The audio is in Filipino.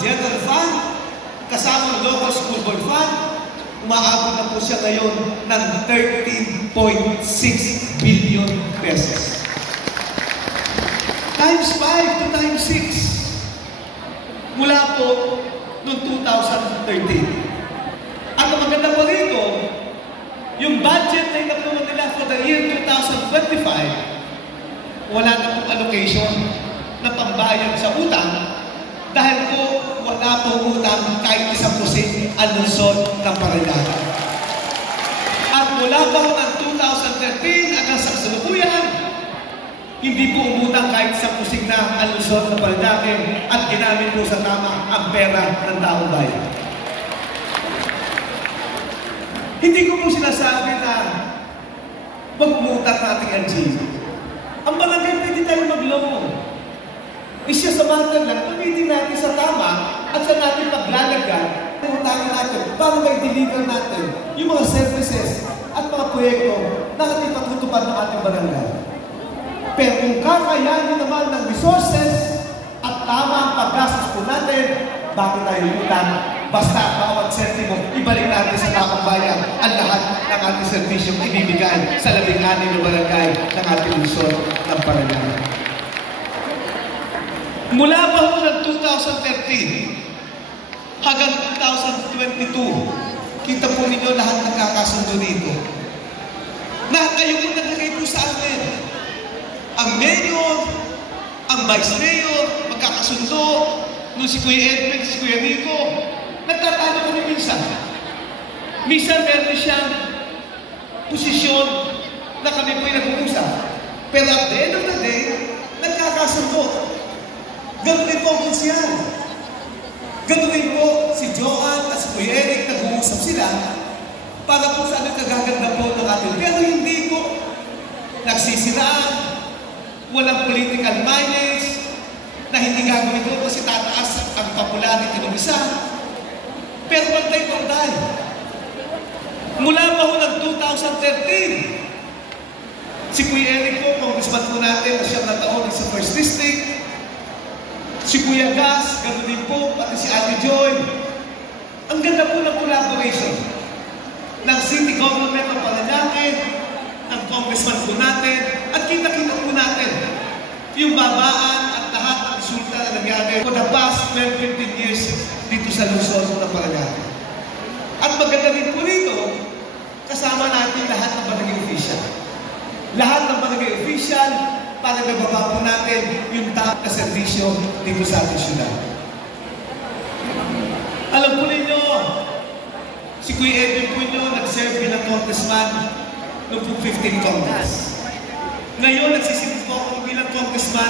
general fund, kasama ang local school board fund, umaabot na po siya ngayon ng 13.6 billion pesos. Times 5 to times 6. Mula po noong 2013. At ang maganda po rito, yung budget na inapunan nila for the year 2025, wala na pong allocation na pambayad sa utang dahil po wala pong utang kahit isang pusik ang lungsod ng Parañaque. At mula pa ng 2013 hanggang sa kasalukuyan, hindi po umutang kahit isang pusik na ang lungsod ng Parañaque at ginamit po sa tama ang pera ng taong bayan. Hindi ko po sinasabi na magmutang nating LGU. Ang barangay, pwede tayo mag-loan. Isya sa matter lang, pwede natin sa tama at sa natin paglalagay ang utangin natin para may deliver natin yung mga services at mga proyekto na ating patutupad ng ating barangay. Pero kung kakayanin naman ng resources at tama ang paggastos po natin, bakit tayo utang? Basta bawat sentimo, ibalik natin sa taong bayan ang lahat ng ating serbisyong ibibigay sa 16 na barangay ng ating lungsod ng Parañaque. Mula pa ho ng 2013 hanggang 2022, kita po ninyo lahat nagkakasundo dito. Na kayo po naglagay po sa atin. Ang mayor, ang vice mayor, magkakasundo, nung si Kuya Edwin, si Kuya Rico, nagtatalo kami minsan. Minsan meron siyang posisyon na kami po'y nag-uusap. Pero at the end of the day, nagkakasundo. Ganun din po ang konsyal. Ganun din po si Joanne at si Kuya Eric, nag-uusap sila para po sa anong kagaganda po ng ating. Pero hindi po nagsisiraan, walang political mileage, na hindi gagawin ko kasi tataas ang popularity ng isa. Pero pantay-pantay. Mula pa ho ng 2013, si Kuya Eric po, congressman po natin na siyang nataon sa First District, si Kuya Gas, gano'n din po, pati si Ate Joy. Ang ganda po ng collaboration ng City Government ng Parañaque, ng congressman po natin, at kita-kita po natin yung babaan at lahat ng resulta na nangyari for the past 12-15 years dito sa lungsod ng Parañaque. At maganda rin po rito, kasama natin lahat ng barangay official. Lahat ng barangay official para nababa po natin yung top na servisyo dito sa ating syudad. Alam po ninyo, si Kuya Edwin po nyo nag-serve bilang congressman noong 15 Congress. Ngayon, nagsisilip po ako bilang congressman